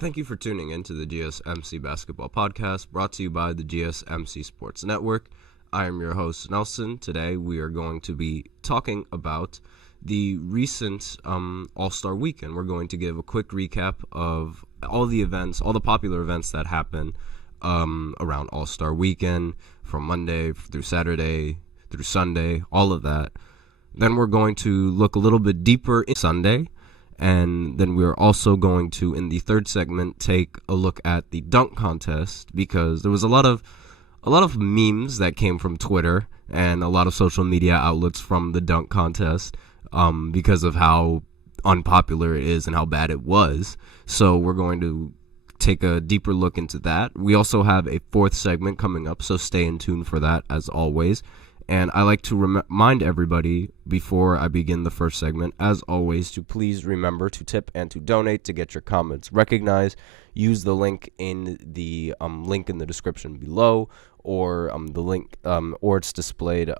Thank you for tuning in to the GSMC Basketball Podcast, brought to you by the GSMC Sports Network. I am your host, Nelson. Today we are going to be talking about the recent All-Star weekend. We're going to give a quick recap of all the events, all the popular events that happen around All-Star weekend, from Monday through Saturday through Sunday, all of that. Then we're going to look a little bit deeper in Sunday. And then we're also going to, in the third segment, take a look at the dunk contest, because there was a lot of memes that came from Twitter and a lot of social media outlets from the dunk contest because of how unpopular it is and how bad it was. So we're going to take a deeper look into that. We also have a fourth segment coming up, so stay in tune for that as always. And I like to remind everybody before I begin the first segment, as always, to please remember to tip and to donate to get your comments recognized. Use the link in the link in the description below, or the link, or it's displayed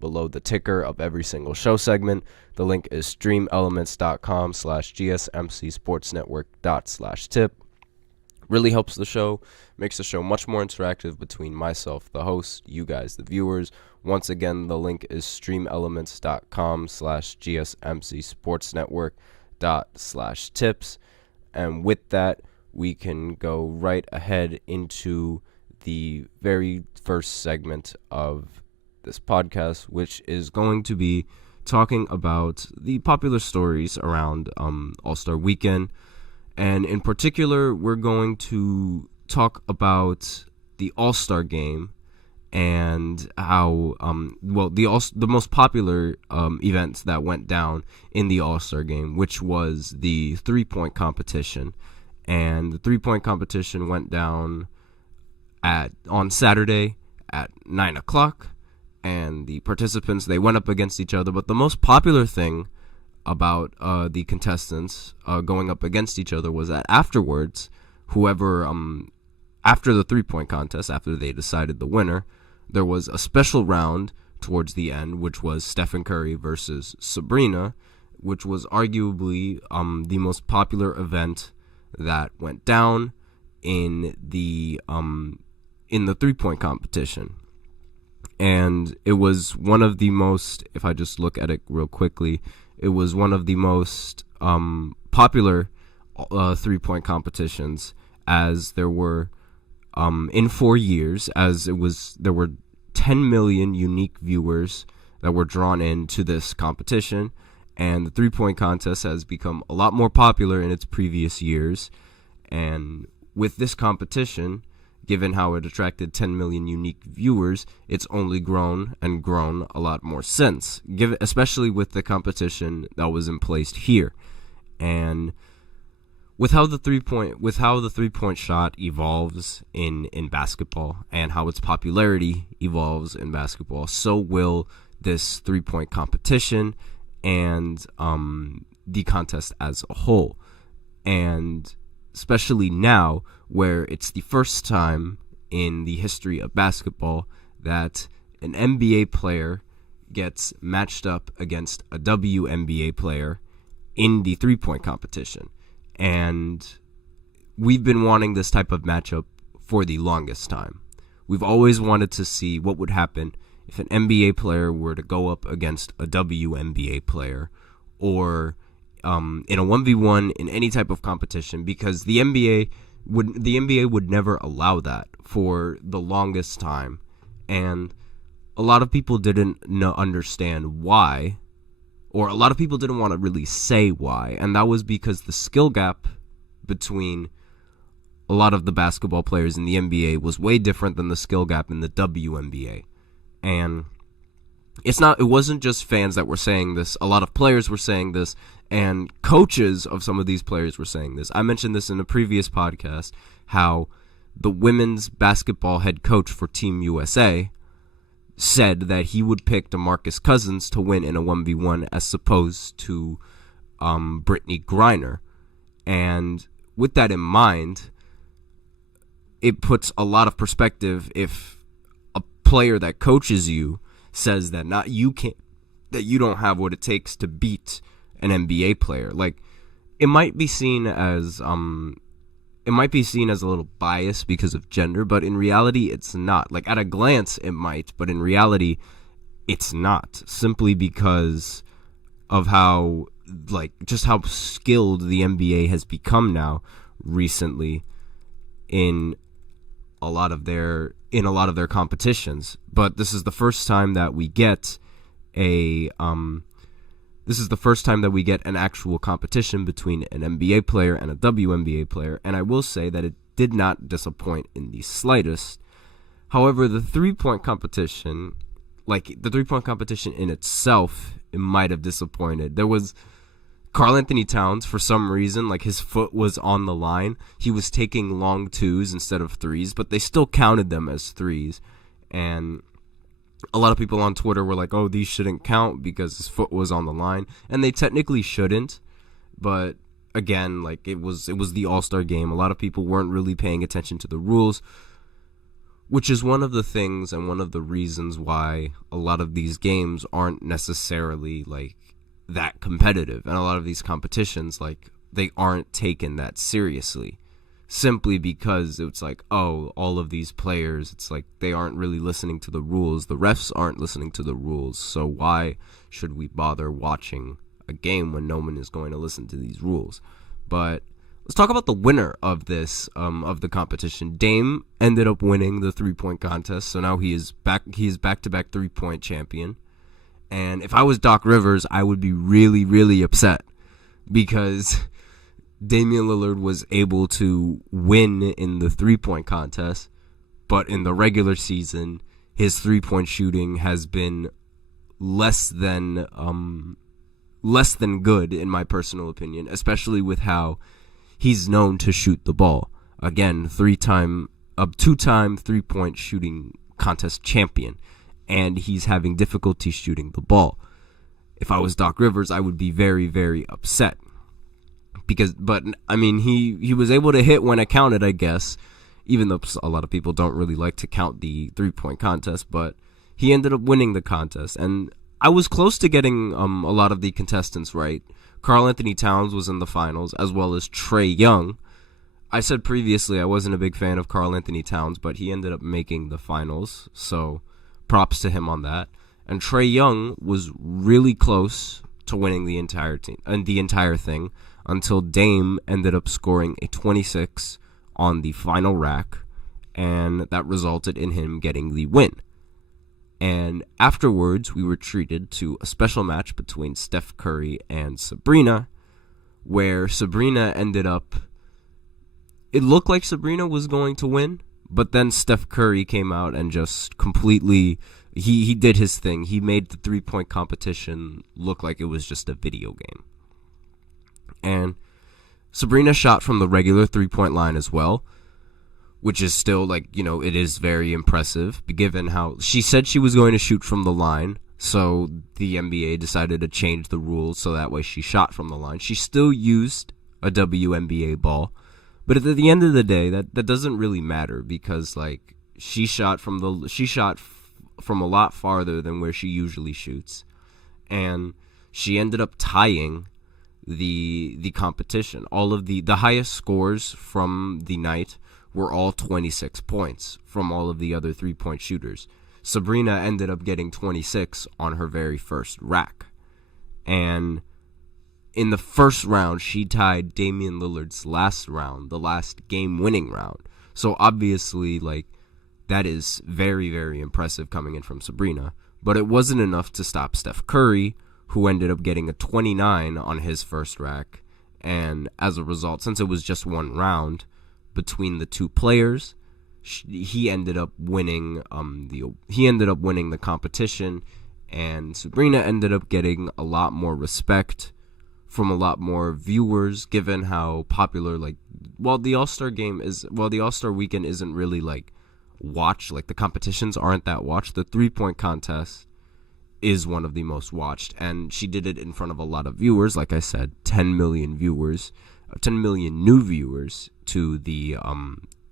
below the ticker of every single show segment. The link is streamelements.com/gsmcsportsnetwork./tip. Really helps the show, makes the show much more interactive between myself, the host, you guys, the viewers. Once again, the link is streamelements.com/gsmcsportsnetwork./tips. And with that, we can go right ahead into the very first segment of this podcast, which is going to be talking about the popular stories around All-Star Weekend. And in particular, we're going to talk about the All-Star Game and how, the most popular events that went down in the All-Star Game, which was the three-point competition. And the three-point competition went down on Saturday at 9 o'clock, and the participants, they went up against each other. But the most popular thing about the contestants going up against each other was that afterwards, whoever, after the three-point contest, after they decided the winner, there was a special round towards the end, which was Stephen Curry versus Sabrina, which was arguably the most popular event that went down in the three-point competition. And it was one of the most, if I just look at it real quickly, it was one of the most popular three-point competitions, as there were in 4 years, there were 10 million unique viewers that were drawn into this competition, and the three-point contest has become a lot more popular in its previous years. And with this competition, given how it attracted 10 million unique viewers, it's only grown and grown a lot more since, especially with the competition that was in place here. And with how the three-point shot evolves in basketball, and how its popularity evolves in basketball, so will this three-point competition and the contest as a whole. And especially now, where it's the first time in the history of basketball that an NBA player gets matched up against a WNBA player in the three-point competition. And we've been wanting this type of matchup for the longest time. We've always wanted to see what would happen if an NBA player were to go up against a WNBA player, or in a 1v1 in any type of competition, because the NBA would never allow that for the longest time. And a lot of people didn't understand why, or a lot of people didn't want to really say why, and that was because the skill gap between a lot of the basketball players in the NBA was way different than the skill gap in the WNBA. And it wasn't just fans that were saying this. A lot of players were saying this, and coaches of some of these players were saying this. I mentioned this in a previous podcast, how the women's basketball head coach for Team USA said that he would pick DeMarcus Cousins to win in a 1v1 as opposed to Brittany Griner. And with that in mind, it puts a lot of perspective if a player that coaches you says that that you don't have what it takes to beat an NBA player. Like, it might be seen as it might be seen as a little biased because of gender, but in reality, it's not. Like, at a glance, it might, but in reality, it's not. Simply because of how, like, just how skilled the NBA has become now recently in a lot of their competitions. But this is the first time that we get an actual competition between an NBA player and a WNBA player, and I will say that it did not disappoint in the slightest. However, the three-point competition in itself, it might have disappointed. There was Karl Anthony Towns, for some reason, like, his foot was on the line. He was taking long twos instead of threes, but they still counted them as threes, and a lot of people on Twitter were like, oh, these shouldn't count because his foot was on the line. And they technically shouldn't. But again, like, it was the All-Star game. A lot of people weren't really paying attention to the rules, which is one of the things and one of the reasons why a lot of these games aren't necessarily, like, that competitive. And a lot of these competitions, like, they aren't taken that seriously. Simply because it's like, oh, all of these players, it's like they aren't really listening to the rules. The refs aren't listening to the rules. So why should we bother watching a game when no one is going to listen to these rules? But let's talk about the winner of this, of the competition. Dame ended up winning the 3-point contest. So now he is back-to-back 3-point champion. And if I was Doc Rivers, I would be really, really upset because Damian Lillard was able to win in the 3-point contest, but in the regular season, his 3-point shooting has been less than good, in my personal opinion, especially with how he's known to shoot the ball. Again, two-time 3-point shooting contest champion, and he's having difficulty shooting the ball. If I was Doc Rivers, I would be very, very upset. But I mean, he was able to hit when it counted, I guess, even though a lot of people don't really like to count the 3-point contest, but he ended up winning the contest. And I was close to getting a lot of the contestants right. Karl Anthony Towns was in the finals, as well as Trae Young. I said previously I wasn't a big fan of Karl Anthony Towns, but he ended up making the finals, so props to him on that. And Trae Young was really close to winning the entire thing, until Dame ended up scoring a 26 on the final rack, and that resulted in him getting the win. And afterwards, we were treated to a special match between Steph Curry and Sabrina, where Sabrina ended up... It looked like Sabrina was going to win, but then Steph Curry came out and just completely... He did his thing. He made the 3-point competition look like it was just a video game. And Sabrina shot from the regular 3-point line as well, which is still, like, you know, it is very impressive, given how she said she was going to shoot from the line, so the NBA decided to change the rules so that way she shot from the line. She still used a WNBA ball, but at the end of the day, that doesn't really matter, because, like, she shot from a lot farther than where she usually shoots, and she ended up tying the competition. All of the highest scores from the night were all 26 points from all of the other 3-point shooters. Sabrina ended up getting 26 on her very first rack. And in the first round, she tied Damian Lillard's last round, the last game-winning round. So obviously, like, that is very, very impressive coming in from Sabrina. But it wasn't enough to stop Steph Curry, who ended up getting a 29 on his first rack. And as a result, since it was just one round between the two players, he ended up winning the competition, and Sabrina ended up getting a lot more respect from a lot more viewers, given how popular, like, while the All-Star weekend isn't really, like, watched, like, the competitions aren't that watched, the 3-point contest is one of the most watched, and she did it in front of a lot of viewers. Like I said, 10 million new viewers to the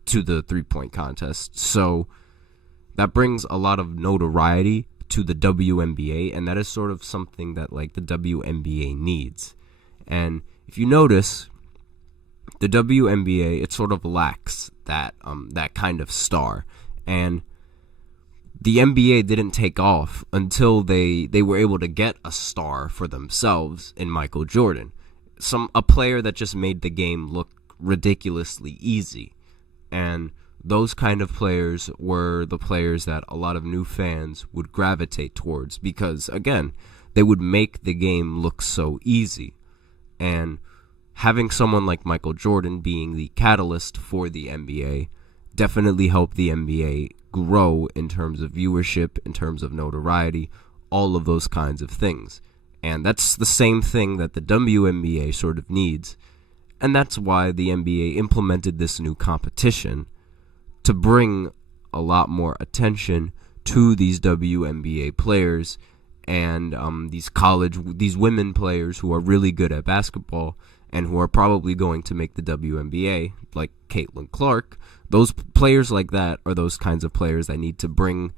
3-point contest. So that brings a lot of notoriety to the WNBA, and that is sort of something that, like, the WNBA needs. And if you notice, the WNBA, it sort of lacks that kind of star. And the NBA didn't take off until they were able to get a star for themselves in Michael Jordan. A player that just made the game look ridiculously easy. And those kind of players were the players that a lot of new fans would gravitate towards because, again, they would make the game look so easy. And having someone like Michael Jordan being the catalyst for the NBA definitely helped the NBA grow in terms of viewership, in terms of notoriety, all of those kinds of things. And that's the same thing that the WNBA sort of needs. And that's why the NBA implemented this new competition to bring a lot more attention to these WNBA players and these women players who are really good at basketball and who are probably going to make the WNBA, like Caitlin Clark. Those players like that are those kinds of players that need to bring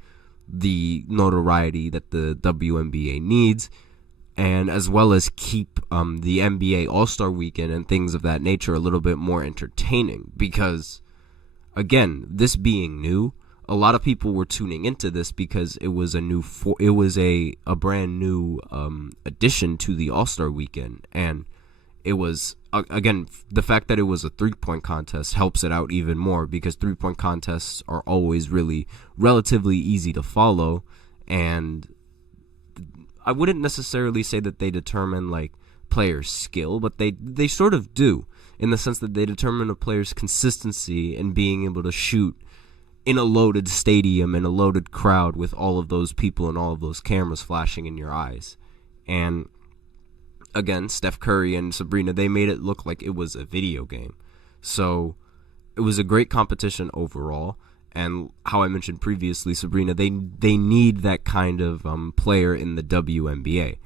the notoriety that the WNBA needs, and as well as keep the NBA Allstar weekend and things of that nature a little bit more entertaining. Because, again, this being new, a lot of people were tuning into this because it was a brand new addition to the All-Star weekend, and it was, again, the fact that it was a three-point contest helps it out even more because three-point contests are always really relatively easy to follow, and I wouldn't necessarily say that they determine like players' skill, but they sort of do, in the sense that they determine a player's consistency in being able to shoot in a loaded stadium, in a loaded crowd with all of those people and all of those cameras flashing in your eyes. And again, Steph Curry and Sabrina, they made it look like it was a video game. So it was a great competition overall. And how I mentioned previously, Sabrina, they need that kind of player in the WNBA.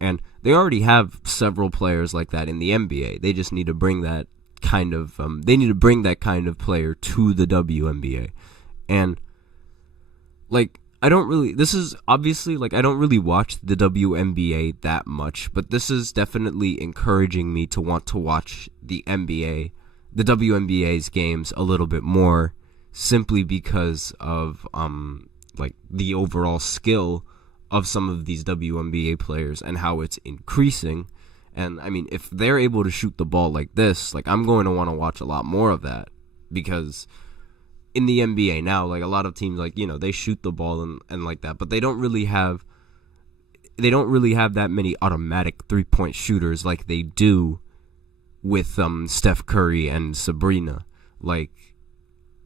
And they already have several players like that in the NBA. They just need to bring that kind of player to the WNBA. And like, I don't really watch the WNBA that much, but this is definitely encouraging me to want to watch the WNBA's games a little bit more, simply because of like the overall skill of some of these WNBA players and how it's increasing. And I mean, if they're able to shoot the ball like this, like, I'm going to want to watch a lot more of that, because in the NBA now, like, a lot of teams, like, you know, they shoot the ball and like that, but they don't really have that many automatic three-point shooters like they do with Steph Curry and Sabrina. Like,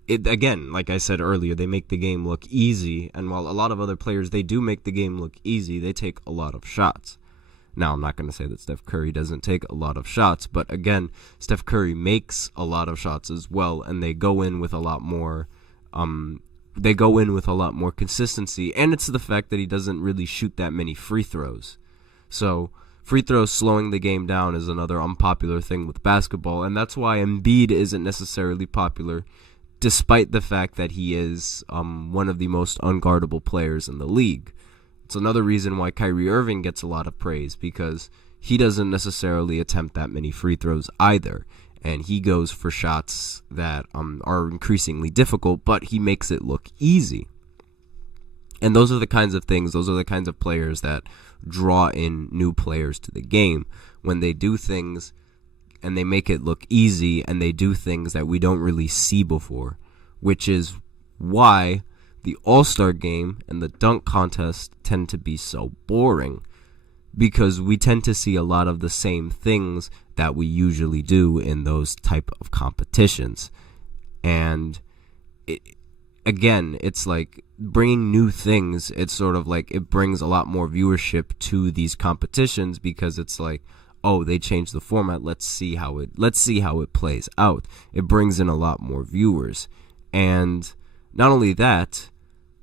again, like I said earlier, they make the game look easy, and while a lot of other players, they do make the game look easy, they take a lot of shots. Now, I'm not going to say that Steph Curry doesn't take a lot of shots, but again, Steph Curry makes a lot of shots as well, and they go in with a lot more consistency, and it's the fact that he doesn't really shoot that many free throws. So, free throws slowing the game down is another unpopular thing with basketball, and that's why Embiid isn't necessarily popular, despite the fact that he is one of the most unguardable players in the league. It's another reason why Kyrie Irving gets a lot of praise, because he doesn't necessarily attempt that many free throws either, and he goes for shots that are increasingly difficult, but he makes it look easy. And those are the kinds of players that draw in new players to the game, when they do things and they make it look easy, and they do things that we don't really see before, which is why the All-Star game and the dunk contest tend to be so boring, because we tend to see a lot of the same things that we usually do in those type of competitions. And it's like bringing new things. It's sort of like it brings a lot more viewership to these competitions, because it's like, oh, they changed the format. Let's see how it plays out. It brings in a lot more viewers. And not only that,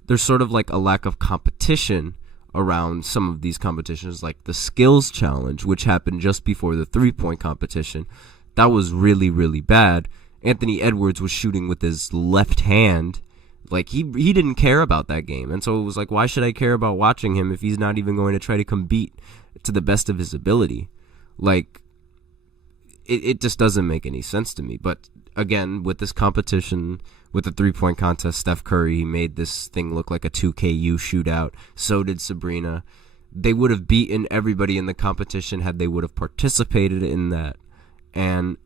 there's sort of like a lack of competition around some of these competitions, like the skills challenge, which happened just before the three-point competition. That was really, really bad. Anthony Edwards was shooting with his left hand. Like, he didn't care about that game. And so it was like, why should I care about watching him if he's not even going to try to compete to the best of his ability? Like, it just doesn't make any sense to me. But again, with this competition, with the three-point contest, Steph Curry, he made this thing look like a 2KU shootout. So did Sabrina. They would have beaten everybody in the competition had they would have participated in that. And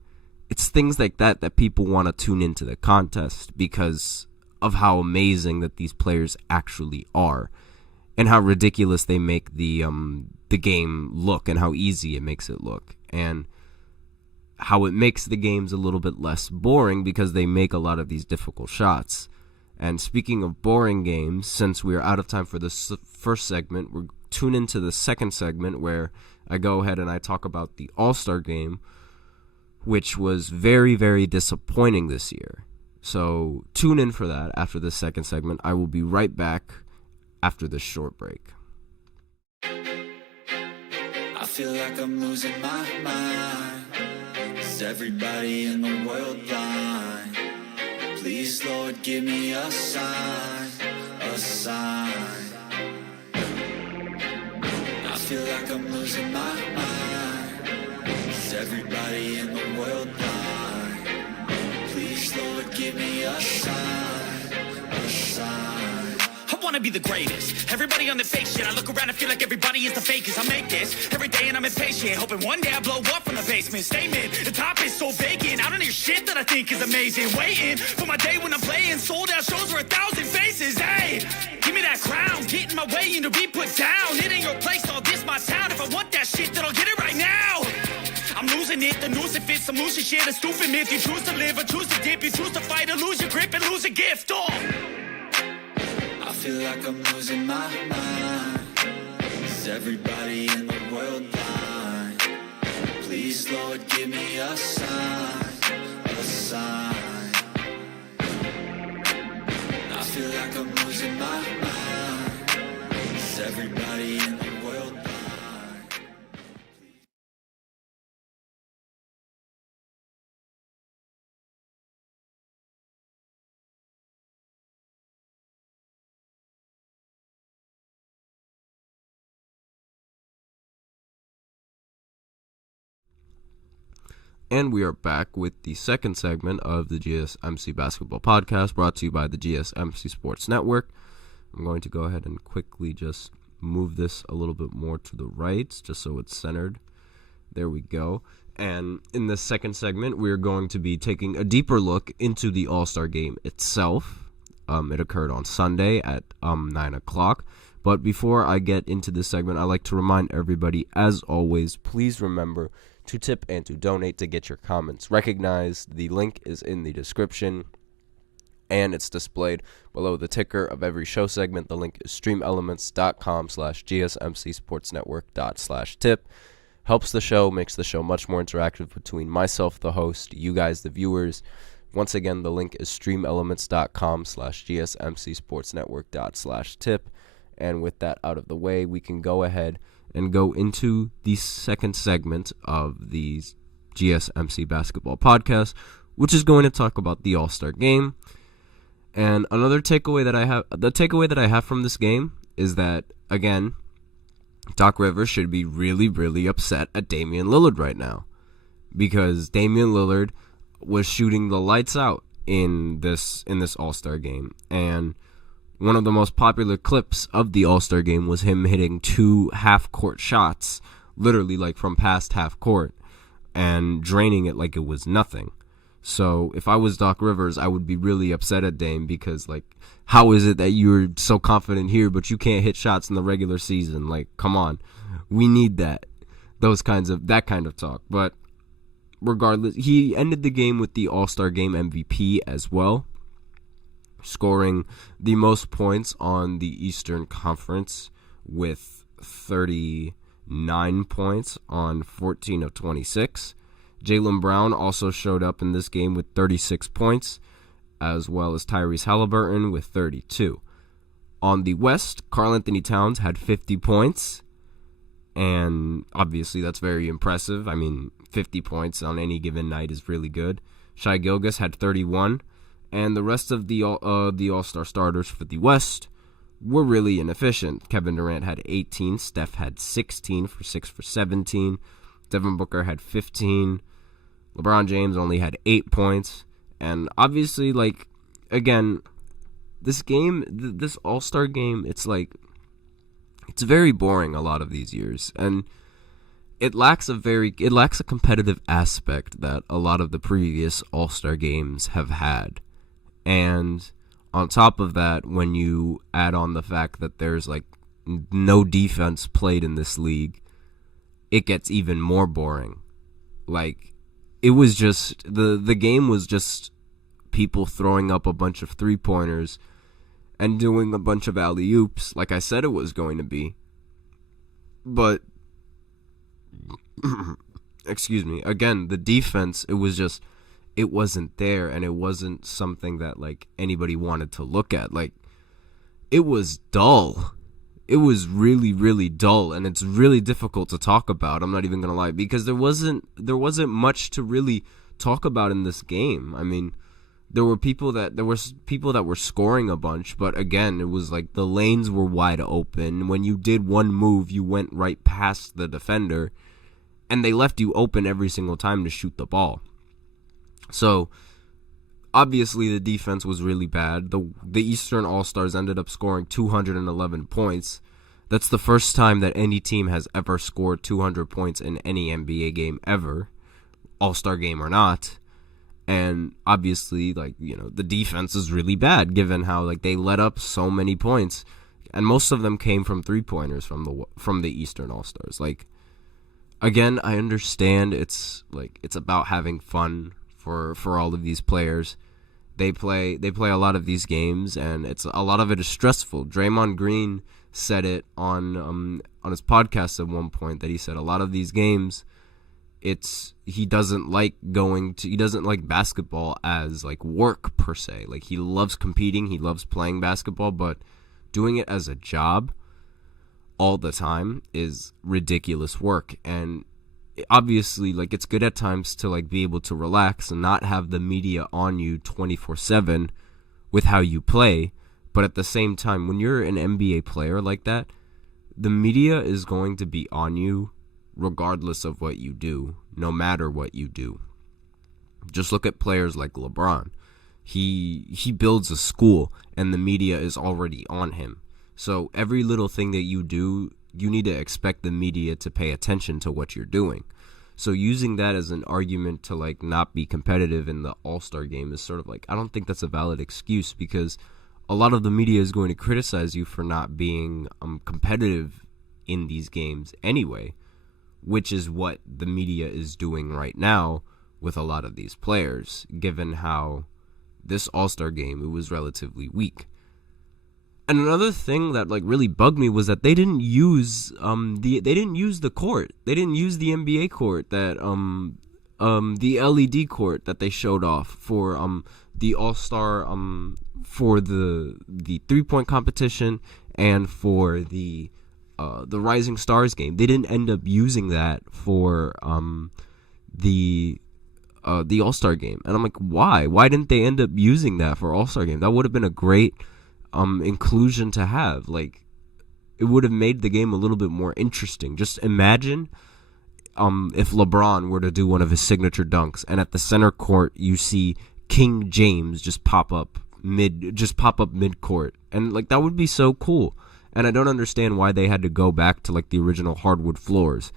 it's things like that that people want to tune into the contest because of how amazing that these players actually are and how ridiculous they make the game look and how easy it makes it look. And how it makes the games a little bit less boring because they make a lot of these difficult shots. And speaking of boring games, since we are out of time for this first segment, we're tune into the second segment where I go ahead and I talk about the All-Star game, which was very, very disappointing this year. So tune in for that after the second segment. I will be right back after this short break. I feel like I'm losing my mind. Is everybody in the world blind? Please, Lord, give me a sign, a sign. I feel like I'm losing my mind. Is everybody in the world blind? Please, Lord, give me a sign, a sign. I wanna be the greatest. Everybody on the fake shit. I look around and feel like everybody is the fakest. I make this every day and I'm impatient, hoping one day I blow up from the basement. Statement, the top is so vacant. I don't hear shit that I think is amazing. Waiting for my day when I'm playing sold out shows for 1,000 faces. Hey, give me that crown, get in my way and to be put down. It ain't your place, all this my town. If I want that shit, then I'll get it right now. I'm losing it, the noose it fits, some losing shit, a stupid myth. You choose to live or choose to dip, you choose to fight or lose your grip and lose a gift. Oh. I feel like I'm losing my mind. Is everybody in the world blind? Please, Lord, give me a sign, a sign. I feel like I'm losing my mind. Is everybody in the world blind? And we are back with the second segment of the GSMC Basketball Podcast, brought to you by the GSMC Sports Network. I'm going to go ahead and quickly just move this a little bit more to the right, just so it's centered. There we go. And in this second segment, we're going to be taking a deeper look into the All-Star game itself. It occurred on Sunday at 9 o'clock. But before I get into this segment, I'd like to remind everybody, as always, please remember to tip and to donate to get your comments recognized. The link is in the description, and it's displayed below the ticker of every show segment. The link is streamelements.com/gsmcsportsnetwork./tip. Helps the show, makes the show much more interactive between myself, the host, you guys, the viewers. Once again, the link is streamelements.com/gsmcsportsnetwork./tip. And with that out of the way, we can go ahead and go into the second segment of the GSMC Basketball Podcast, which is going to talk about the All-Star Game. And another takeaway that I have from this game is that, again, Doc Rivers should be really, really upset at Damian Lillard right now, because Damian Lillard was shooting the lights out in this All-Star Game, and one of the most popular clips of the All-Star Game was him hitting 2 half-court shots, literally like from past half-court, and draining it like it was nothing. So if I was Doc Rivers, I would be really upset at Dame, because, like, how is it that you're so confident here, but you can't hit shots in the regular season? Like, come on. We need that kind of talk. But regardless, he ended the game with the All-Star Game MVP as well, scoring the most points on the Eastern Conference with 39 points on 14 of 26. Jaylen Brown also showed up in this game with 36 points, as well as Tyrese Halliburton with 32. On the West, Karl-Anthony Towns had 50 points, and obviously that's very impressive. I mean, 50 points on any given night is really good. Shai Gilgeous had 31. And the rest of the All-Star starters for the West were really inefficient. Kevin Durant had 18. Steph had 16 for 6 for 17. Devin Booker had 15. LeBron James only had 8 points. And obviously, like, again, this game, this All-Star game, it's like, it's very boring a lot of these years. And it lacks a competitive aspect that a lot of the previous All-Star games have had. And on top of that, when you add on the fact that there's like no defense played in this league, it gets even more boring. Like, it was just, the game was just people throwing up a bunch of three-pointers and doing a bunch of alley-oops, like I said it was going to be. But, excuse me, again, the defense, it wasn't there, and it wasn't something that, like, anybody wanted to look at. Like, it was dull. It was really, really dull, and it's really difficult to talk about, I'm not even going to lie, because there wasn't much to really talk about in this game. I mean, there were people that were scoring a bunch, but again, it was like the lanes were wide open. When you did one move, you went right past the defender, and they left you open every single time to shoot the ball. So, obviously, the defense was really bad. The Eastern All-Stars ended up scoring 211 points. That's the first time that any team has ever scored 200 points in any NBA game ever, All-Star game or not. And obviously, like, you know, the defense is really bad given how, like, they let up so many points, and most of them came from three-pointers from the Eastern All-Stars. Like, again, I understand it's about having fun for all of these players. They play a lot of these games, and a lot of it is stressful. Draymond Green said it on his podcast at one point, that he said a lot of these games, he doesn't like basketball as like work per se. Like, he loves competing, he loves playing basketball, but doing it as a job all the time is ridiculous work. And obviously, like, it's good at times to like be able to relax and not have the media on you 24/7 with how you play, but at the same time, when you're an NBA player like that, the media is going to be on you regardless of what you do, no matter what you do. Just look at players like LeBron. He builds a school, and the media is already on him. So every little thing that you do, you need to expect the media to pay attention to what you're doing. So using that as an argument to like not be competitive in the All-Star game is sort of like, I don't think that's a valid excuse, because a lot of the media is going to criticize you for not being competitive in these games anyway, which is what the media is doing right now with a lot of these players, given how this All-Star game, it was relatively weak. And another thing that like really bugged me was that they didn't use the court. They didn't use the NBA court, that the LED court that they showed off for the All-Star for the 3-point competition and for the Rising Stars game. They didn't end up using that for the All-Star game. And I'm like, why? Why didn't they end up using that for All-Star game? That would have been a great inclusion to have. Like, it would have made the game a little bit more interesting. Just imagine if LeBron were to do one of his signature dunks, and at the center court you see King James just pop up mid court, and like, that would be so cool. And I don't understand why they had to go back to like the original hardwood floors.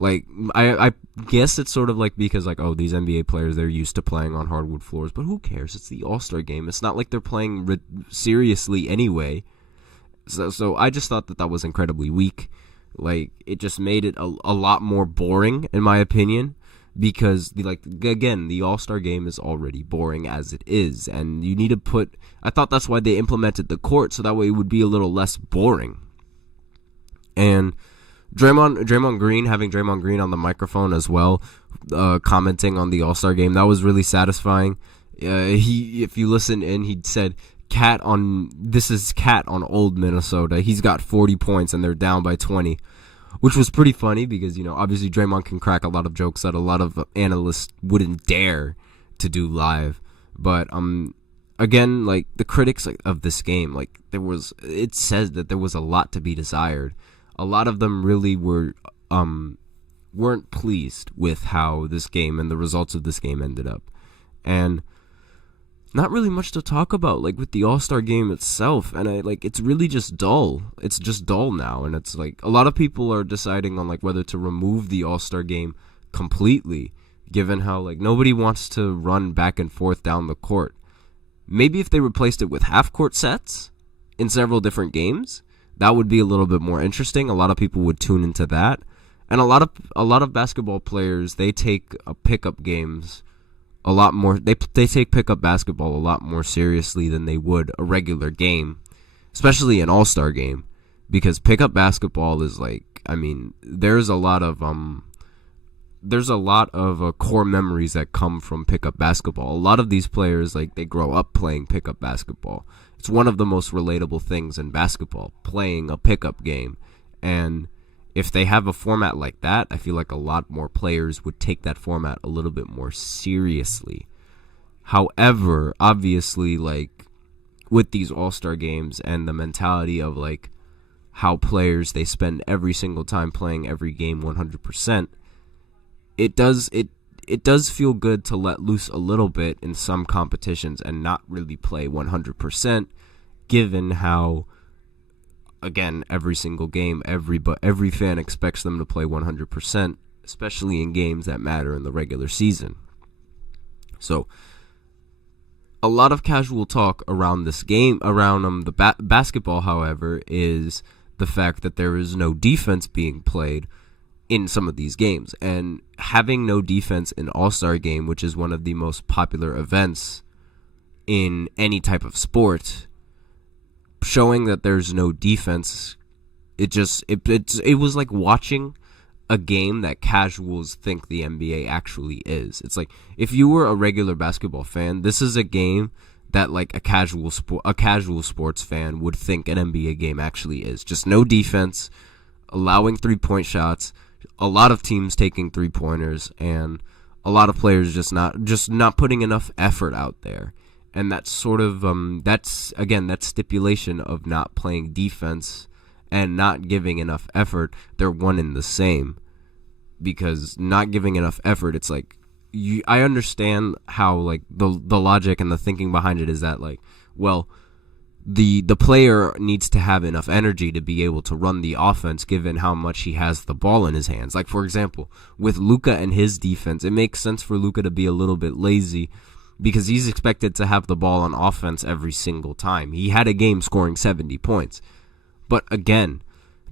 Like, I guess it's sort of like because like, oh, these NBA players, they're used to playing on hardwood floors, but who cares? It's the All-Star game. It's not like they're playing seriously anyway. So I just thought that was incredibly weak. Like, it just made it a lot more boring, in my opinion, because the All-Star game is already boring as it is, and you need to I thought that's why they implemented the court, so that way it would be a little less boring. And Draymond Green, having Draymond Green on the microphone as well, commenting on the All-Star game, that was really satisfying. If you listen in, he said, this is Cat on old Minnesota. He's got 40 points and they're down by 20, which was pretty funny because, you know, obviously Draymond can crack a lot of jokes that a lot of analysts wouldn't dare to do live. But again, like, the critics of this game, like, it says that there was a lot to be desired. A lot of them really were weren't pleased with how this game and the results of this game ended up. And not really much to talk about, like, with the All-Star game itself, and it's really just dull. It's just dull now, and it's like a lot of people are deciding on like whether to remove the All-Star game completely, given how like nobody wants to run back and forth down the court. Maybe if they replaced it with half-court sets in several different games, that would be a little bit more interesting. A lot of people would tune into that, and a lot of basketball players, they take pickup games a lot more. They take pickup basketball a lot more seriously than they would a regular game, especially an All-Star game, because pickup basketball is like, I mean, there's a lot of core memories that come from pickup basketball. A lot of these players, like, they grow up playing pickup basketball. It's one of the most relatable things in basketball, playing a pickup game. And if they have a format like that, I feel like a lot more players would take that format a little bit more seriously. However, obviously, like, with these All-Star games and the mentality of, like, how players, they spend every single time playing every game 100%, it does feel good to let loose a little bit in some competitions and not really play 100%, given how, again, every single game, every fan expects them to play 100%, especially in games that matter in the regular season. So, a lot of casual talk around this game, around the basketball, however, is the fact that there is no defense being played in some of these games. And having no defense in All-Star game, which is one of the most popular events in any type of sport, showing that there's no defense, it was like watching a game that casuals think the NBA actually is. It's like, if you were a regular basketball fan, this is a game that like a casual sports fan would think an NBA game actually is. Just no defense, allowing 3-point shots, a lot of teams taking 3-pointers, and a lot of players just not putting enough effort out there. And that's sort of that stipulation of not playing defense and not giving enough effort, they're one and the same. Because not giving enough effort, it's like, I understand how like the logic and the thinking behind it is that, like, well, the player needs to have enough energy to be able to run the offense given how much he has the ball in his hands. Like, for example, with Luka and his defense, it makes sense for Luka to be a little bit lazy because he's expected to have the ball on offense every single time. He had a game scoring 70 points. But again,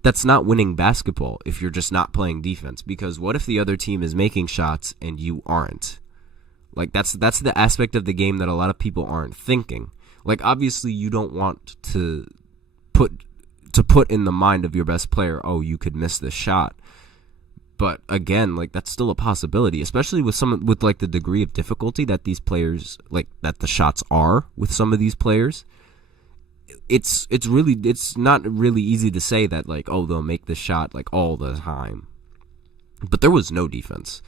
that's not winning basketball if you're just not playing defense, because what if the other team is making shots and you aren't? Like, that's the aspect of the game that a lot of people aren't thinking. Like, obviously, you don't want to put in the mind of your best player, oh, you could miss this shot. But again, like, that's still a possibility, especially with like the degree of difficulty that these players, like, that the shots are with some of these players. It's not really easy to say that, like, oh, they'll make the shot like all the time. But there was no defense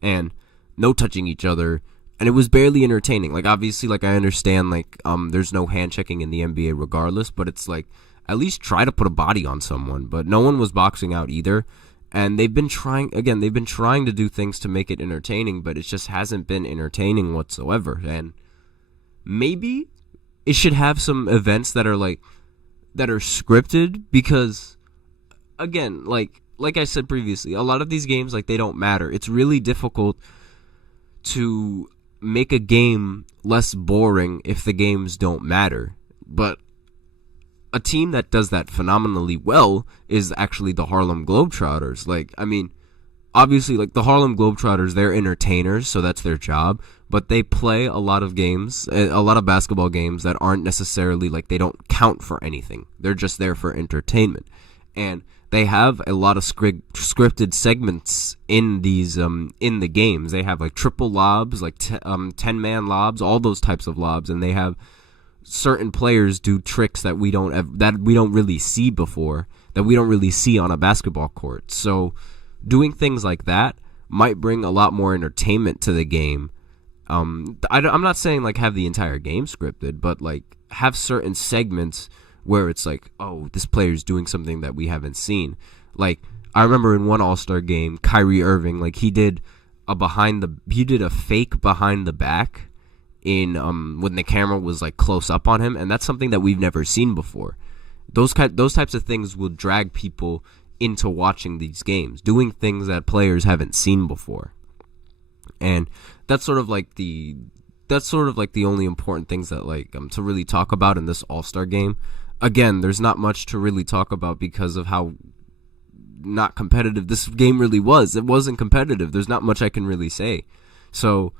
and no touching each other. And it was barely entertaining. Like, obviously, like, I understand, like, there's no hand checking in the NBA regardless, but it's like, at least try to put a body on someone. But no one was boxing out either. And they've been trying to do things to make it entertaining, but it just hasn't been entertaining whatsoever. And maybe it should have some events that are scripted, because, again, like I said previously, a lot of these games, like, they don't matter. It's really difficult to make a game less boring if the games don't matter. But a team that does that phenomenally well is actually the Harlem Globetrotters. Like, I mean, obviously, like, the Harlem Globetrotters, they're entertainers, so that's their job, but they play a lot of games, a lot of basketball games that aren't necessarily, like, they don't count for anything. They're just there for entertainment. And they have a lot of scripted segments in these in the games. They have like triple lobs, like 10-man lobs, all those types of lobs, and they have certain players do tricks that we don't really see before, that we don't really see on a basketball court. So doing things like that might bring a lot more entertainment to the game. I'm not saying like have the entire game scripted, but like have certain segments where it's like, oh, this player's doing something that we haven't seen. Like, I remember in one All-Star game, Kyrie Irving, like he did a fake behind the back in when the camera was like close up on him, and that's something that we've never seen before. Those types of things will drag people into watching these games, doing things that players haven't seen before. And that's sort of like the only important things that to really talk about in this All-Star game. Again, there's not much to really talk about because of how not competitive this game really was. It wasn't competitive. There's not much I can really say. So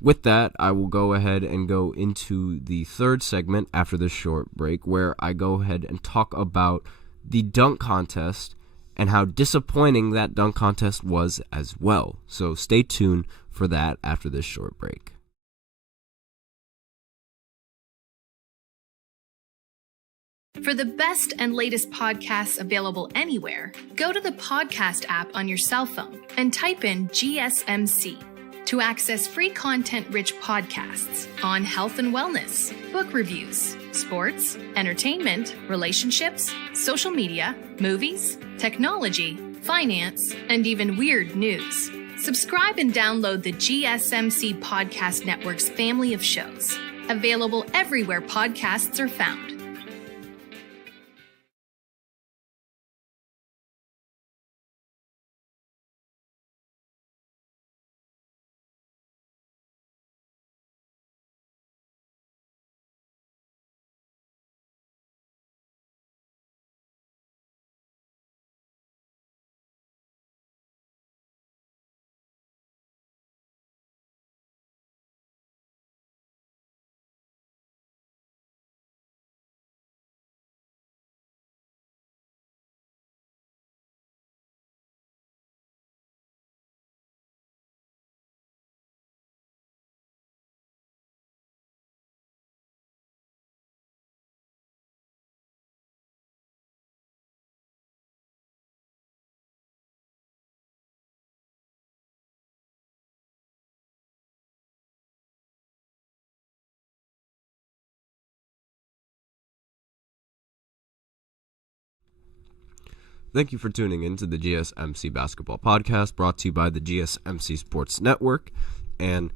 with that, I will go ahead and go into the third segment after this short break, where I go ahead and talk about the dunk contest and how disappointing that dunk contest was as well. So stay tuned for that after this short break. For the best and latest podcasts available anywhere, go to the podcast app on your cell phone and type in GSMC to access free content-rich podcasts on health and wellness, book reviews, sports, entertainment, relationships, social media, movies, technology, finance, and even weird news. Subscribe and download the GSMC Podcast Network's family of shows, available everywhere podcasts are found. Thank you for tuning in to the GSMC Basketball Podcast, brought to you by the GSMC Sports Network. And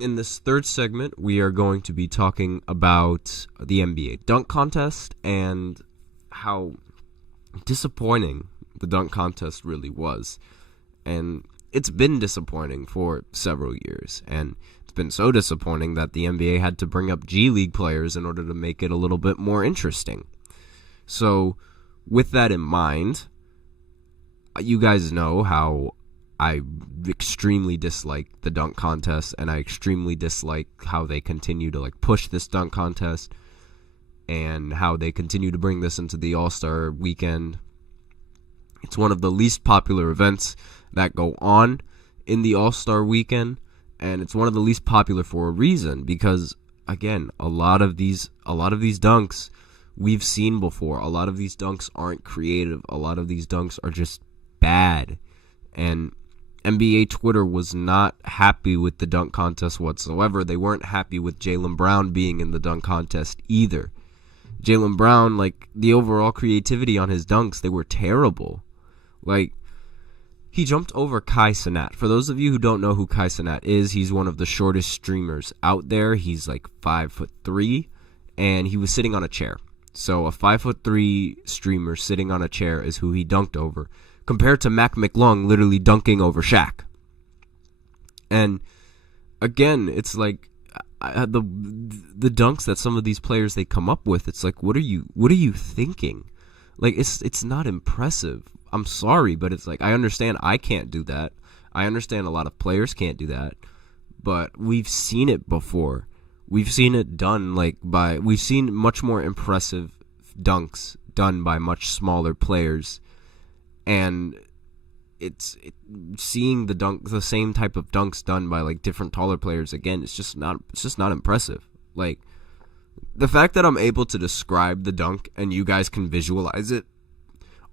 in this third segment, we are going to be talking about the NBA dunk contest and how disappointing the dunk contest really was. And it's been disappointing for several years. And it's been so disappointing that the NBA had to bring up G League players in order to make it a little bit more interesting. So with that in mind, you guys know how I extremely dislike the dunk contest, and I extremely dislike how they continue to push this dunk contest and how they continue to bring this into the All-Star weekend. It's one of the least popular events that go on in the All-Star weekend, and it's one of the least popular for a reason, because again, a lot of these dunks we've seen before. A lot of these dunks aren't creative. A lot of these dunks are just bad. And NBA Twitter was not happy with the dunk contest whatsoever. They weren't happy with Jaylen Brown being in the dunk contest either. Jaylen Brown, the overall creativity on his dunks, they were terrible. He jumped over Kai Cenat. For those of you who don't know who Kai Cenat is, he's one of the shortest streamers out there. He's 5'3", and he was sitting on a chair. So a 5'3" streamer sitting on a chair is who he dunked over, compared to Mac McClung literally dunking over Shaq. And again, it's the dunks that some of these players they come up with. It's what are you thinking? It's not impressive. I'm sorry, but it's I understand I can't do that. I understand a lot of players can't do that, but we've seen it before. We've seen it done we've seen much more impressive dunks done by much smaller players, and seeing the same type of dunks done by different taller players again. It's just not impressive. The fact that I'm able to describe the dunk and you guys can visualize it,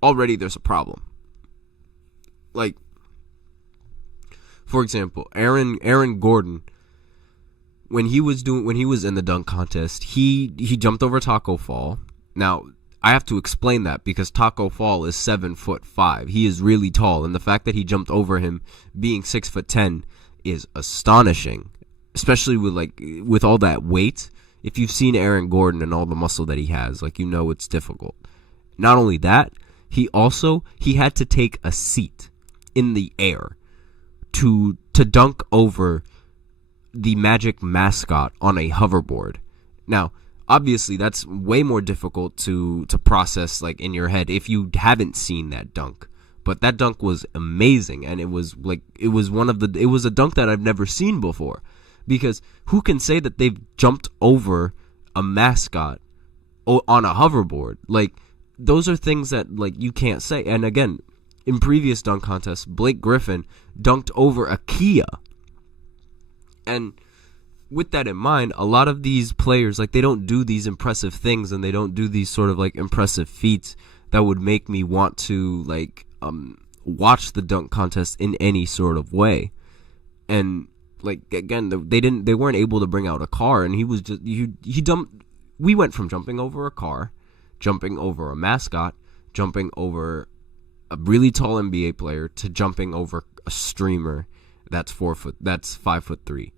already there's a problem. For example, Aaron Gordon. When he was in the dunk contest, he jumped over Taco Fall. Now, I have to explain that because Taco Fall is 7'5". He is really tall, and the fact that he jumped over him being 6'10" is astonishing, especially with all that weight. If you've seen Aaron Gordon and all the muscle that he has, it's difficult. Not only that, he had to take a seat in the air to dunk over the Magic mascot on a hoverboard. Now, obviously, that's way more difficult to process in your head if you haven't seen that dunk. But that dunk was amazing, and it was a dunk that I've never seen before. Because who can say that they've jumped over a mascot on a hoverboard? Those are things that you can't say. And again, in previous dunk contests, Blake Griffin dunked over a Kia. And with that in mind, a lot of these players, they don't do these impressive things, and they don't do these sort of impressive feats that would make me want to watch the dunk contest in any sort of way. And again, they weren't able to bring out a car, and we went from jumping over a car, jumping over a mascot, jumping over a really tall NBA player, to jumping over a streamer that's 5'3".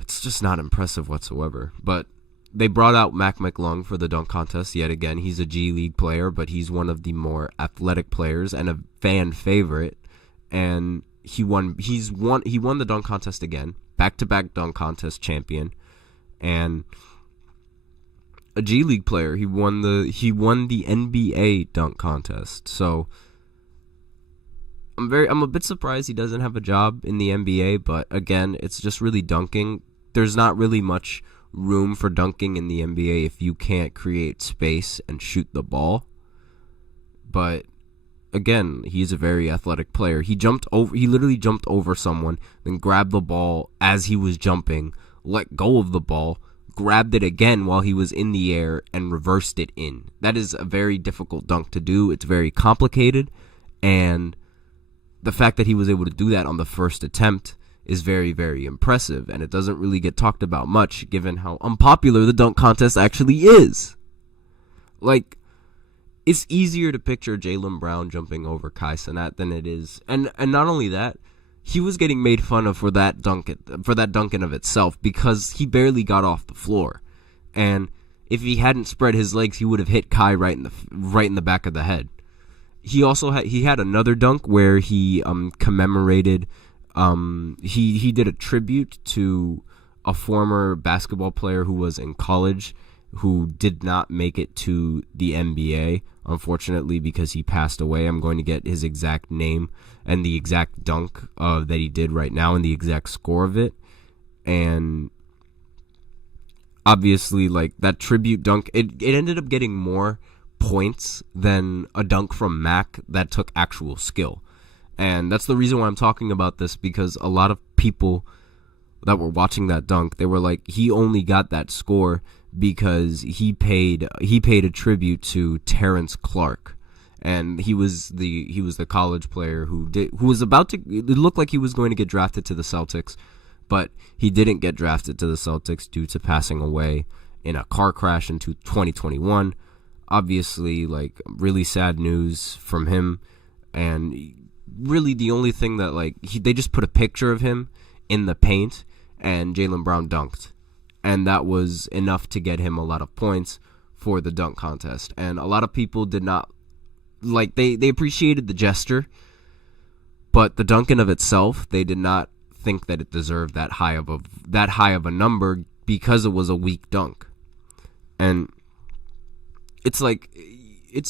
It's just not impressive whatsoever. But they brought out Mac McClung for the dunk contest yet again. He's a G League player, but he's one of the more athletic players and a fan favorite. And he won the dunk contest again, back-to-back dunk contest champion, and a G League player. He won the NBA dunk contest. So I'm a bit surprised he doesn't have a job in the NBA, but again, it's just really dunking. There's not really much room for dunking in the NBA if you can't create space and shoot the ball. But again, he's a very athletic player. He literally jumped over someone, then grabbed the ball as he was jumping, let go of the ball, grabbed it again while he was in the air, and reversed it in. That is a very difficult dunk to do. It's very complicated, and the fact that he was able to do that on the first attempt is very, very impressive, and it doesn't really get talked about much given how unpopular the dunk contest actually is. It's easier to picture Jaylen Brown jumping over Kai Cenat than it is, and not only that, he was getting made fun of for that dunk in of itself because he barely got off the floor, and if he hadn't spread his legs, he would have hit Kai right in the back of the head. He also had another dunk where he commemorated. He did a tribute to a former basketball player who was in college who did not make it to the NBA, unfortunately, because he passed away. I'm going to get his exact name and the exact dunk that he did right now and the exact score of it. And obviously, that tribute dunk, it ended up getting more points than a dunk from Mac that took actual skill. And that's the reason why I'm talking about this, because a lot of people that were watching that dunk, they were like, he only got that score because he paid a tribute to Terrence Clark, and he was the college player who was about to, it looked like he was going to get drafted to the Celtics, but he didn't get drafted to the Celtics due to passing away in a car crash in 2021. Obviously, really sad news from him, and really the only thing that they just put a picture of him in the paint and Jaylen Brown dunked, and that was enough to get him a lot of points for the dunk contest. And a lot of people did not they appreciated the gesture, but the dunk in of itself, they did not think that it deserved that high of a number because it was a weak dunk. And it's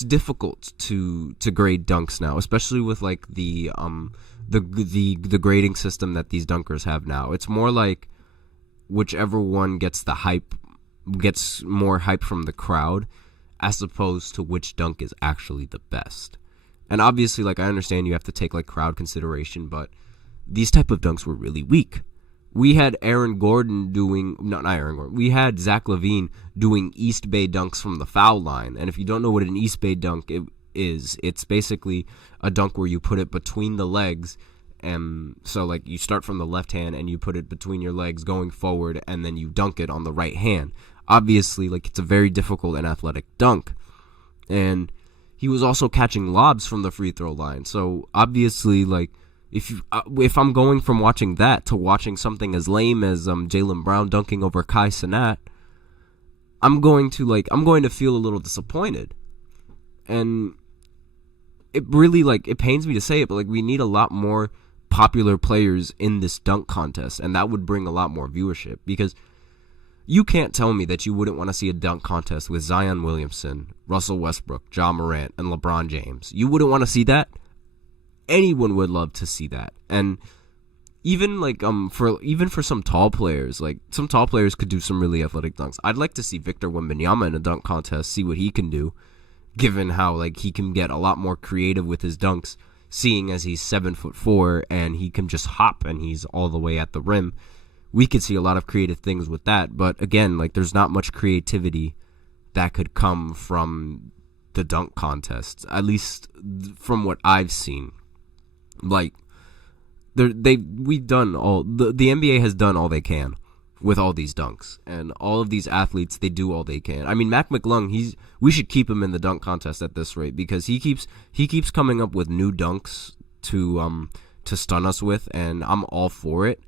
difficult to grade dunks now, especially with the grading system that these dunkers have now. It's more like whichever one gets more hype from the crowd, as opposed to which dunk is actually the best. And obviously, I understand you have to take crowd consideration, but these type of dunks were really weak. We had we had Zach LaVine doing East Bay dunks from the foul line. And if you don't know what an East Bay dunk is, it's basically a dunk where you put it between the legs. And so you start from the left hand and you put it between your legs going forward, and then you dunk it on the right hand. obviously, like, it's a very difficult and athletic dunk. And he was also catching lobs from the free throw line. So, obviously, like, if I'm going from watching that to watching something as lame as Jaylen Brown dunking over Kai Cenat, I'm going to feel a little disappointed. And it really, like, it pains me to say it, but, like, we need a lot more popular players in this dunk contest, and that would bring a lot more viewership, because you can't tell me that you wouldn't want to see a dunk contest with Zion Williamson, Russell Westbrook, Ja Morant, and LeBron James. You wouldn't want to see that? Anyone would love to see that. And even like for some tall players, like some tall players could do some really athletic dunks. I'd like to see Victor Wembanyama in a dunk contest, see what he can do, given how like he can get a lot more creative with his dunks, seeing as he's 7'4" and he can just hop and he's all the way at the rim. We could see a lot of creative things with that, but again, like there's not much creativity that could come from the dunk contest, at least from what I've seen. Like the NBA has done all they can with all these dunks, and all of these athletes, they do all they can. I mean, Mac McClung, we should keep him in the dunk contest at this rate, because he keeps coming up with new dunks to stun us with, and I'm all for it.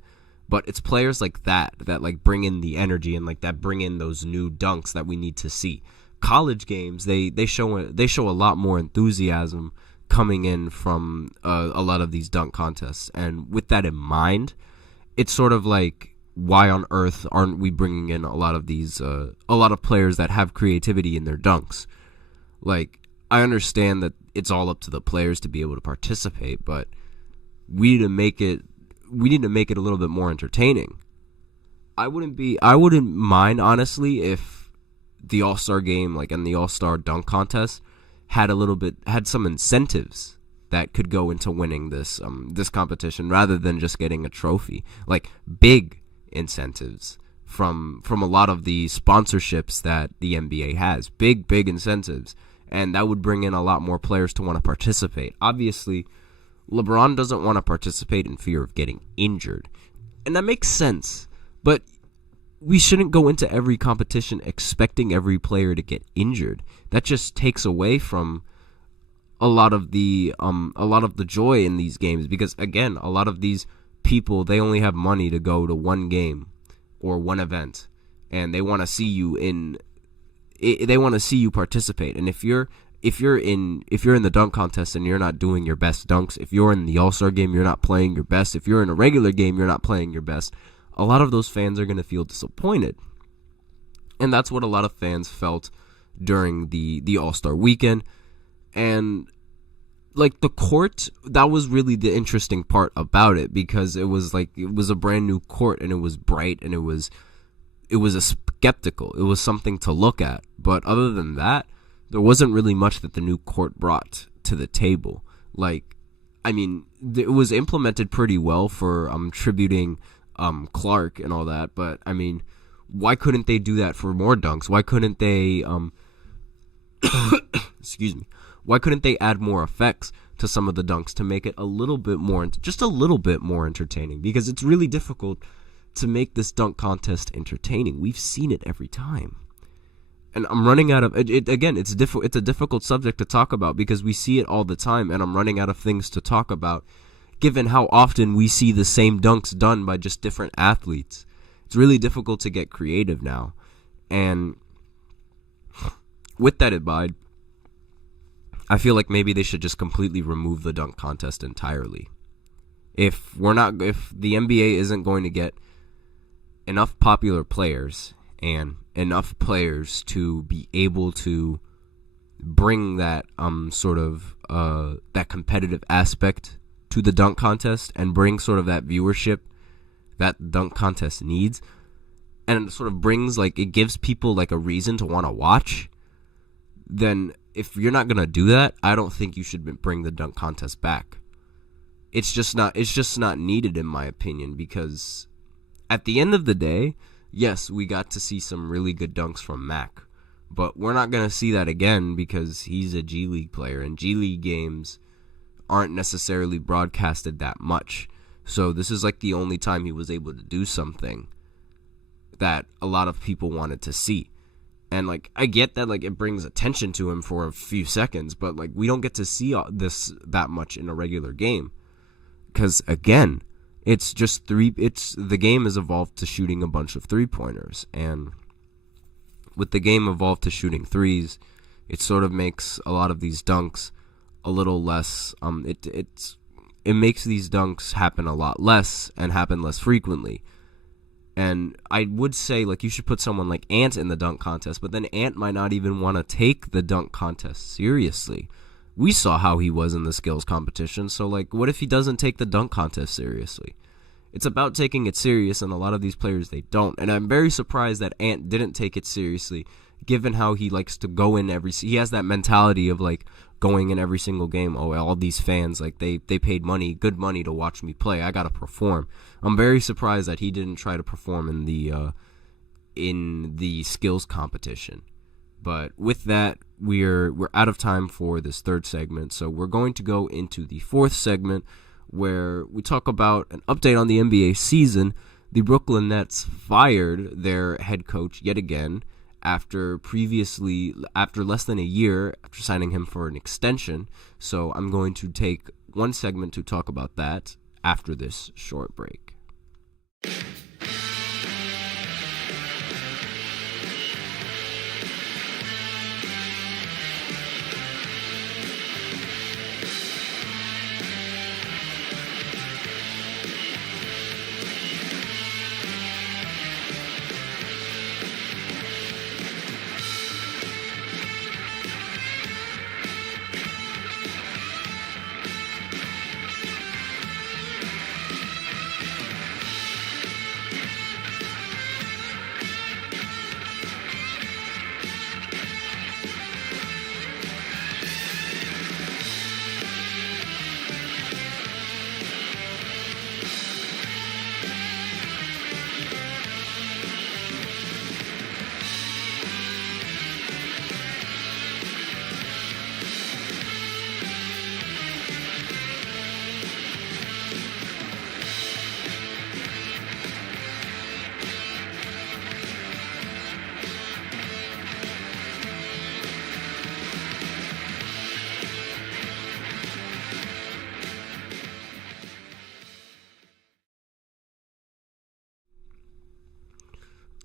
But it's players like that like bring in the energy and like that bring in those new dunks that we need to see. College games, they show a lot more enthusiasm coming in from a lot of these dunk contests, and with that in mind, it's sort of like, why on earth aren't we bringing in a lot of players that have creativity in their dunks? Like, I understand that it's all up to the players to be able to participate, but we need to make it a little bit more entertaining. I wouldn't mind, honestly, if the All-Star game, like, and the All-Star dunk contest had some incentives that could go into winning this competition, rather than just getting a trophy. Like, big incentives from a lot of the sponsorships that the NBA has. Big incentives. And that would bring in a lot more players to want to participate. Obviously, LeBron doesn't want to participate in fear of getting injured. And that makes sense. But we shouldn't go into every competition expecting every player to get injured. That just takes away from a lot of the joy in these games, because again, a lot of these people, they only have money to go to one game or one event, and they want to see you participate. And if you're in the dunk contest and you're not doing your best dunks, if you're in the All-Star game, you're not playing your best, if you're in a regular game, you're not playing your best, a lot of those fans are going to feel disappointed. And that's what a lot of fans felt during the All-Star weekend. And like the court, that was really the interesting part about it, because it was a brand new court, and it was bright, and it was a spectacle. It was something to look at. But other than that, there wasn't really much that the new court brought to the table. Like, I mean, it was implemented pretty well for tributing Clark and all that, but I mean, why couldn't they do that for more dunks? Why couldn't they excuse me, why couldn't they add more effects to some of the dunks to make it just a little bit more entertaining? Because it's really difficult to make this dunk contest entertaining. We've seen it every time, and I'm running out of it. Again, it's a difficult subject to talk about, because we see it all the time, and I'm running out of things to talk about, given how often we see the same dunks done by just different athletes. It's really difficult to get creative now. And with that in mind, I feel like maybe they should just completely remove the dunk contest entirely. If the NBA isn't going to get enough popular players and enough players to be able to bring that that competitive aspect to the dunk contest, and bring sort of that viewership that dunk contest needs, and it sort of brings, like, it gives people like a reason to want to watch, then if you're not going to do that, I don't think you should bring the dunk contest back. It's just not needed, in my opinion, because at the end of the day, yes, we got to see some really good dunks from Mac, but we're not going to see that again, because he's a G League player, and G League games aren't necessarily broadcasted that much. So this is like the only time he was able to do something that a lot of people wanted to see. And, like, I get that, like, it brings attention to him for a few seconds, but, like, we don't get to see this that much in a regular game. Because, again, it's just the game has evolved to shooting a bunch of three-pointers. And with the game evolved to shooting threes, it sort of makes a lot of these dunks a little less, it makes these dunks happen a lot less and happen less frequently. And I would say, like, you should put someone like Ant in the dunk contest, but then Ant might not even want to take the dunk contest seriously. We saw how he was in the skills competition, so, like, what if he doesn't take the dunk contest seriously? It's about taking it serious, and a lot of these players, they don't. And I'm very surprised that Ant didn't take it seriously, given how he likes to go in he has that mentality of, like, going in every single game. Oh, all these fans, like, they paid good money to watch me play. I gotta perform. I'm very surprised that he didn't try to perform in the skills competition. But with that, we're out of time for this third segment, so we're going to go into the fourth segment, where we talk about an update on the NBA season. The Brooklyn Nets fired their head coach yet again after less than a year after signing him for an extension. So I'm going to take one segment to talk about that after this short break.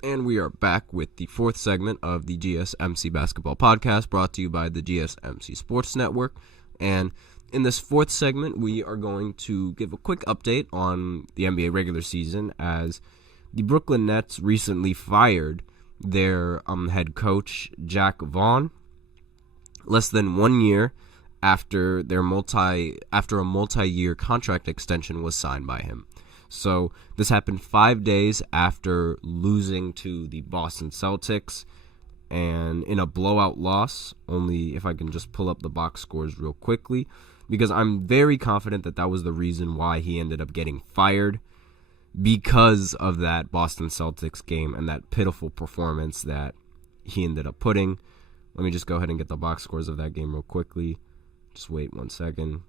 And we are back with the fourth segment of the GSMC Basketball Podcast, brought to you by the GSMC Sports Network. And in this fourth segment, we are going to give a quick update on the NBA regular season, as the Brooklyn Nets recently fired their head coach, Jack Vaughn, less than 1 year after a multi-year contract extension was signed by him. So this happened 5 days after losing to the Boston Celtics, and in a blowout loss. Only if I can just pull up the box scores real quickly, because I'm very confident that was the reason why he ended up getting fired, because of that Boston Celtics game and that pitiful performance that he ended up putting. Let me just go ahead and get the box scores of that game real quickly. Just wait 1 second.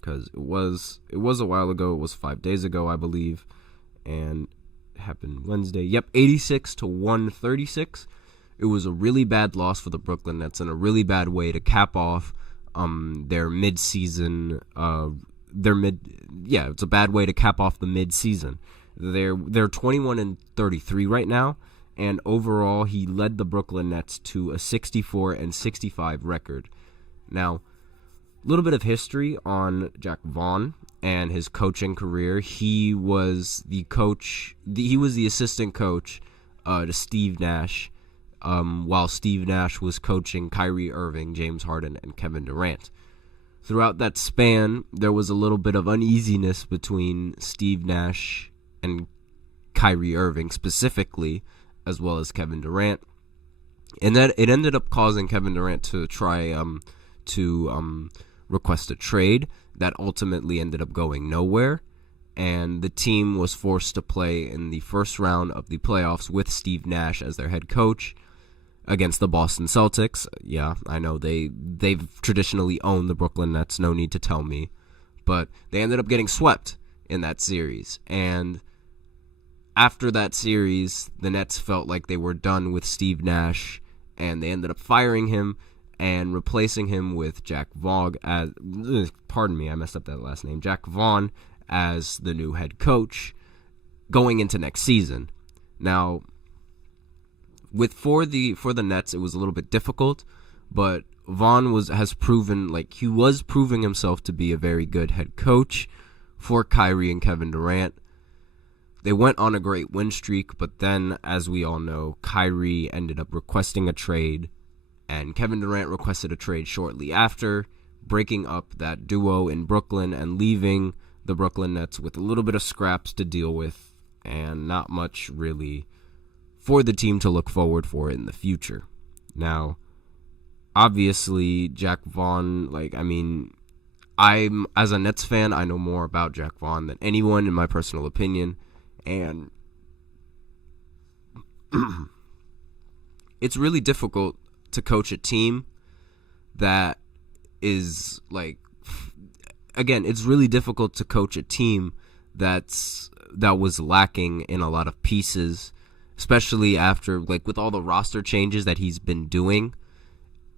Because it was a while ago. It was 5 days ago, I believe, and it happened Wednesday. Yep, 86-136. It was a really bad loss for the Brooklyn Nets and a really bad way to cap off their mid-season. It's a bad way to cap off the mid-season. They're 21-33 right now, and overall he led the Brooklyn Nets to a 64-65 record. Now, a little bit of history on Jack Vaughn and his coaching career. He was the assistant coach to Steve Nash, while Steve Nash was coaching Kyrie Irving, James Harden, and Kevin Durant. Throughout that span, there was a little bit of uneasiness between Steve Nash and Kyrie Irving specifically, as well as Kevin Durant, and that it ended up causing Kevin Durant to try to request a trade that ultimately ended up going nowhere, and the team was forced to play in the first round of the playoffs with Steve Nash as their head coach against the Boston Celtics. Yeah, I know they've traditionally owned the Brooklyn Nets, no need to tell me, but they ended up getting swept in that series. And after that series, the Nets felt like they were done with Steve Nash, and they ended up firing him and replacing him with Jack Vaughn as, I messed up that last name, Jack Vaughn as the new head coach going into next season. Now, for the Nets, it was a little bit difficult, but Vaughn has proven, like, he was proving himself to be a very good head coach for Kyrie and Kevin Durant. They went on a great win streak, but then, as we all know, Kyrie ended up requesting a trade, and Kevin Durant requested a trade shortly after, breaking up that duo in Brooklyn and leaving the Brooklyn Nets with a little bit of scraps to deal with and not much really for the team to look forward for in the future. Now, obviously, Jack Vaughn, I'm, as a Nets fan, I know more about Jack Vaughn than anyone, in my personal opinion, and it's really difficult to coach a team that is, it's really difficult to coach a team that was lacking in a lot of pieces, especially after, with all the roster changes that he's been doing.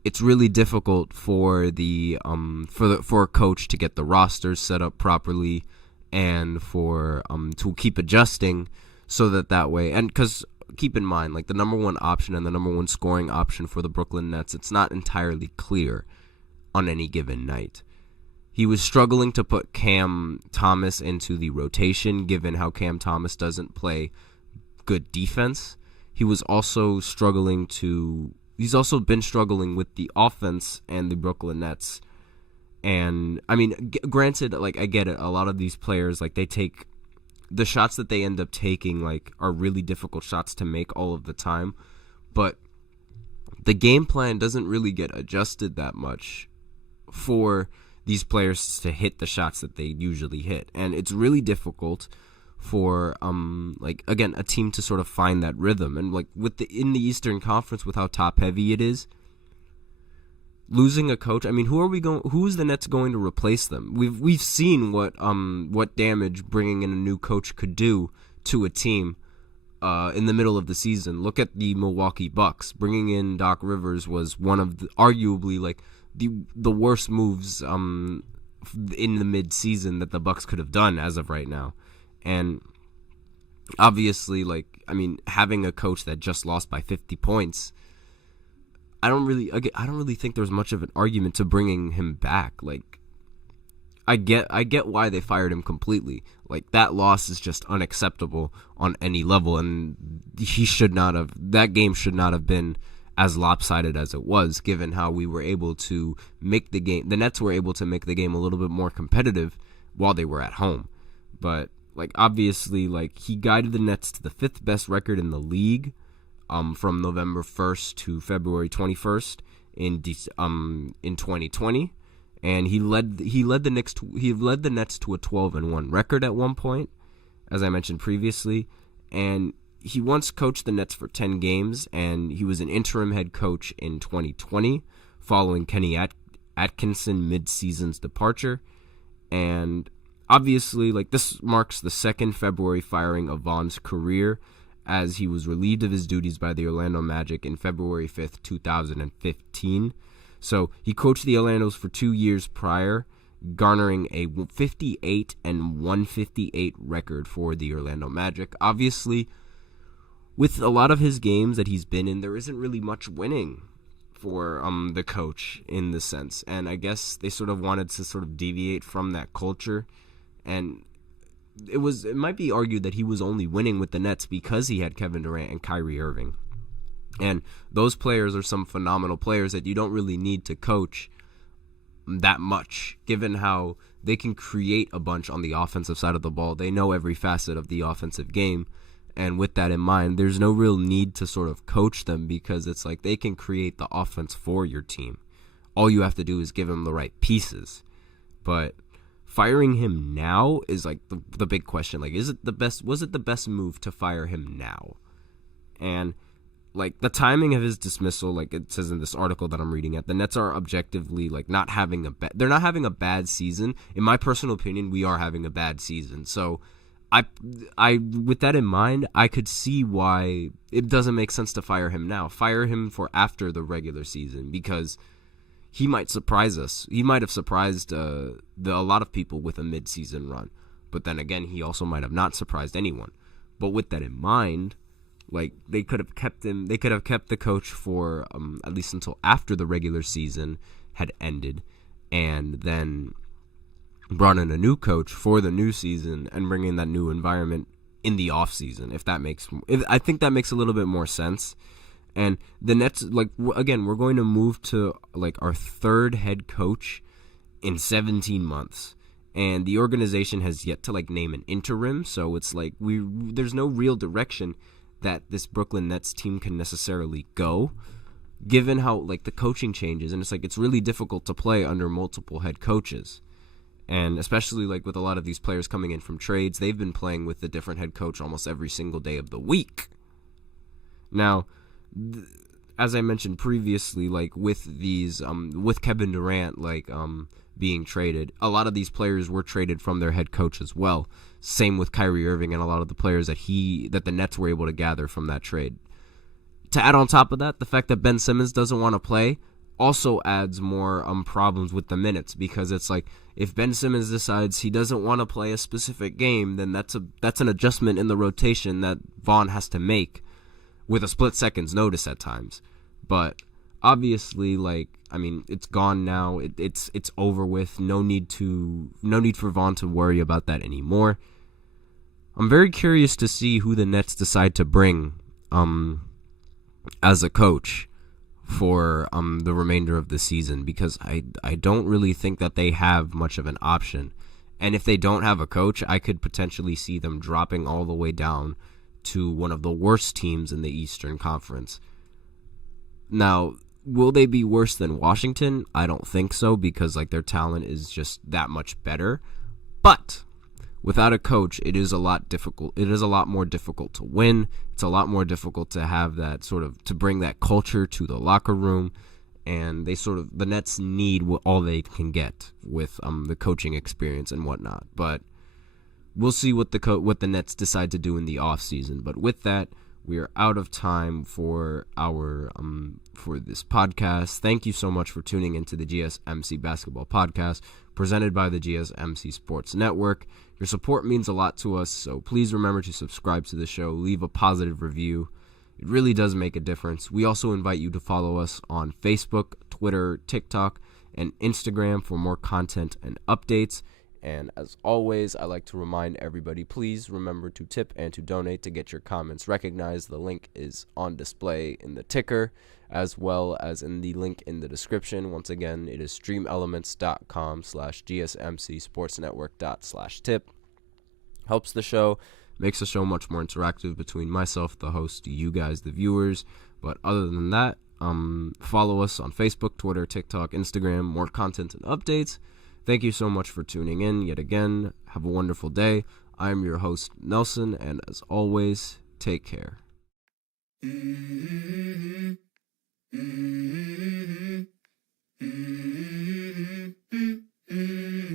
It's really difficult for for a coach to get the rosters set up properly and for to keep adjusting so that way. And because keep in mind, the number one option and the number one scoring option for the Brooklyn Nets, it's not entirely clear on any given night. He was struggling to put Cam Thomas into the rotation, given how Cam Thomas doesn't play good defense. He's also been struggling with the offense and the Brooklyn Nets. And, granted, I get it. A lot of these players, they take the shots that they end up taking, are really difficult shots to make all of the time. But the game plan doesn't really get adjusted that much for these players to hit the shots that they usually hit. And it's really difficult for again, a team to sort of find that rhythm. And in the Eastern Conference, with how top heavy it is, losing a coach, who's the Nets going to replace them? We've seen what damage bringing in a new coach could do to a team in the middle of the season. Look at the Milwaukee Bucks. Bringing in Doc Rivers was one of arguably the worst moves in the mid-season that the Bucks could have done as of right now. And obviously, having a coach that just lost by 50 points, I don't really think there's much of an argument to bringing him back. I get why they fired him completely. That loss is just unacceptable on any level, and that game should not have been as lopsided as it was, given how we were able to make the game. The Nets were able to make the game a little bit more competitive while they were at home. But obviously, he guided the Nets to the 5th best record in the league, from November 1st to February 21st in 2020, and he led the Nets to a 12-1 record at one point, as I mentioned previously. And he once coached the Nets for 10 games, and he was an interim head coach in 2020 following Kenny Atkinson mid-season's departure. And obviously, this marks the second February firing of Vaughn's career, as he was relieved of his duties by the Orlando Magic in February 5th, 2015. So he coached the Orlandos for 2 years prior, garnering a 58-158 record for the Orlando Magic. Obviously, with a lot of his games that he's been in, there isn't really much winning for the coach in the sense. And I guess they sort of wanted to sort of deviate from that culture. And it might be argued that he was only winning with the Nets because he had Kevin Durant and Kyrie Irving. And those players are some phenomenal players that you don't really need to coach that much, given how they can create a bunch on the offensive side of the ball. They know every facet of the offensive game. And with that in mind, there's no real need to sort of coach them, because it's they can create the offense for your team. All you have to do is give them the right pieces. But firing him now is the big question. Was it the best move to fire him now? And the timing of his dismissal, it says in this article that I'm reading the Nets are objectively not having they're not having a bad season. In my personal opinion, we are having a bad season. So I with that in mind, I could see why it doesn't make sense to fire him now. Fire him for after the regular season, because he might surprise us. He might have surprised a lot of people with a mid-season run. But then again, he also might have not surprised anyone. But with that in mind, like, they could have kept him. They could have kept the coach for at least until after the regular season had ended, and then brought in a new coach for the new season and bring in that new environment in the off season. I think that makes a little bit more sense. And the Nets, like, again, we're going to move to like our third head coach in 17 months. And the organization has yet to like name an interim, so it's like there's no real direction that this Brooklyn Nets team can necessarily go, given how like the coaching changes, and it's really difficult to play under multiple head coaches. And especially like with a lot of these players coming in from trades, they've been playing with a different head coach almost every single day of the week. Now, as I mentioned previously, like with these with Kevin Durant being traded, a lot of these players were traded from their head coach as well. Same with Kyrie Irving and a lot of the players that the Nets were able to gather from that trade. To add on top of that, the fact that Ben Simmons doesn't want to play also adds more problems with the minutes, because it's like if Ben Simmons decides he doesn't want to play a specific game, then that's an adjustment in the rotation that Vaughn has to make with a split second's notice at times. But obviously, it's gone now. It's over with. No need for Vaughn to worry about that anymore. I'm very curious to see who the Nets decide to bring as a coach for the remainder of the season, because I don't really think that they have much of an option. And if they don't have a coach, I could potentially see them dropping all the way down to one of the worst teams in the Eastern Conference. Now, will they be worse than Washington? I don't think so, because their talent is just that much better. But without a coach, it is a lot difficult. It is a lot more difficult to win. It's a lot more difficult to have that to bring that culture to the locker room. And the Nets need all they can get with the coaching experience and whatnot. But we'll see what the Nets decide to do in the offseason. But with that, we are out of time for our for this podcast. Thank you so much for tuning into the GSMC Basketball Podcast, presented by the GSMC Sports Network. Your support means a lot to us, so please remember to subscribe to the show, leave a positive review. It really does make a difference. We also invite you to follow us on Facebook, Twitter, TikTok, and Instagram for more content and updates. And as always, I like to remind everybody, please remember to tip and to donate to get your comments recognized. The link is on display in the ticker, as well as in the link in the description. Once again, it is streamelements.com/gsmcsportsnetwork./tip. Helps the show, makes the show much more interactive between myself, the host, you guys, the viewers. But other than that, follow us on Facebook, Twitter, TikTok, Instagram, more content and updates. Thank you so much for tuning in yet again. Have a wonderful day. I am your host, Nelson, and as always, take care.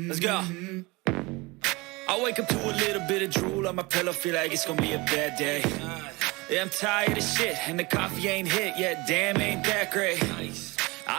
Let's go. I wake up to a little bit of drool on my pillow, feel like it's gonna be a bad day. Yeah, I'm tired of shit, and the coffee ain't hit yet, damn, ain't that great.